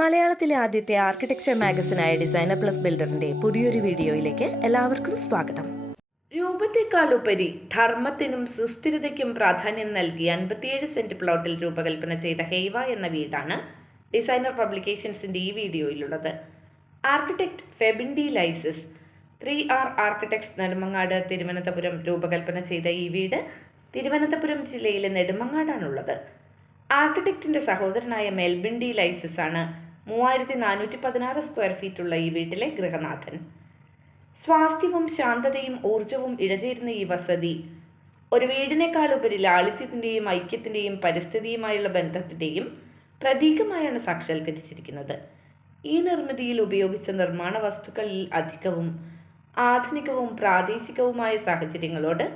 മലയാളത്തിലെ ആദ്യത്തെ architecture മാഗസിനായ designer plus ബിൽഡറിന്റെ പുതിയൊരു വീഡിയോയിലേക്ക് എല്ലാവർക്കും സ്വാഗതം. രൂപത്തെക്കാൾ ഉപരി ധർമ്മത്തിനും സുസ്ഥിരതയ്ക്കും പ്രാധാന്യം നൽകി 57 സെന്റ് പ്ലോട്ടിൽ രൂപകൽപ്പന ചെയ്ത ഹെയ്വ എന്ന വീടാണ് ഡിസൈനർ പബ്ലിക്കേഷൻസിന്റെ ഈ വീഡിയോയിലുള്ളത്. Architect Febin D Lysis 3R architects Nedumangad Thiruvananthapuram രൂപകൽപ്പന ചെയ്ത ഈ വീട് തിരുവനന്തപുരം ജില്ലയിലെ നെടുമങ്ങാടാണുള്ളത്. ആർക്കിടെക്റ്റിന്റെ സഹോദരനായ മെൽബിൻ ഡി ലൈസിസ് ആണ് 3416 സ്ക്വയർ ഫീറ്റുള്ള ഈ വീട്ടിലെ ഗൃഹനാഥൻ. സ്വാസ്ഥ്യവും ശാന്തതയും ഊർജവും ഇഴചേരുന്ന ഈ വസതി ഒരു വീടിനേക്കാൾ ഉപരി ലാളിത്യത്തിന്റെയും ഐക്യത്തിന്റെയും പരിസ്ഥിതിയുമായുള്ള ബന്ധത്തിന്റെയും പ്രതീകമായാണ് സാക്ഷാത്കരിച്ചിരിക്കുന്നത്. ഈ നിർമ്മിതിയിൽ ഉപയോഗിച്ച നിർമ്മാണ വസ്തുക്കളിൽ അധികവും ആധുനികവും പ്രാദേശികവുമായ സാഹചര്യങ്ങളോട്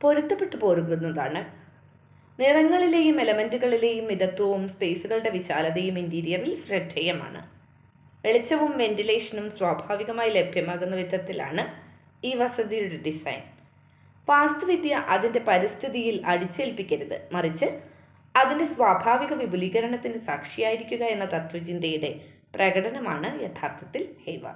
പൊരുത്തപ്പെട്ടു പോരുന്നതാണ്. നിറങ്ങളിലെയും എലമെന്റുകളിലെയും മിതത്വവും സ്പേസുകളുടെ വിശാലതയും ഇന്റീരിയറിൽ ശ്രദ്ധേയമാണ്. വെളിച്ചവും വെന്റിലേഷനും സ്വാഭാവികമായി ലഭ്യമാകുന്ന വിധത്തിലാണ് ഈ വസതിയുടെ ഡിസൈൻ. വാസ്തുവിദ്യ അതിന്റെ പരിസ്ഥിതിയിൽ അടിച്ചേൽപ്പിക്കരുത്, മറിച്ച് അതിന്റെ സ്വാഭാവിക വിപുലീകരണത്തിന് സാക്ഷിയായിരിക്കുക എന്ന തത്വചിന്തയുടെ പ്രകടനമാണ് യഥാർത്ഥത്തിൽ ഹെയ്വ.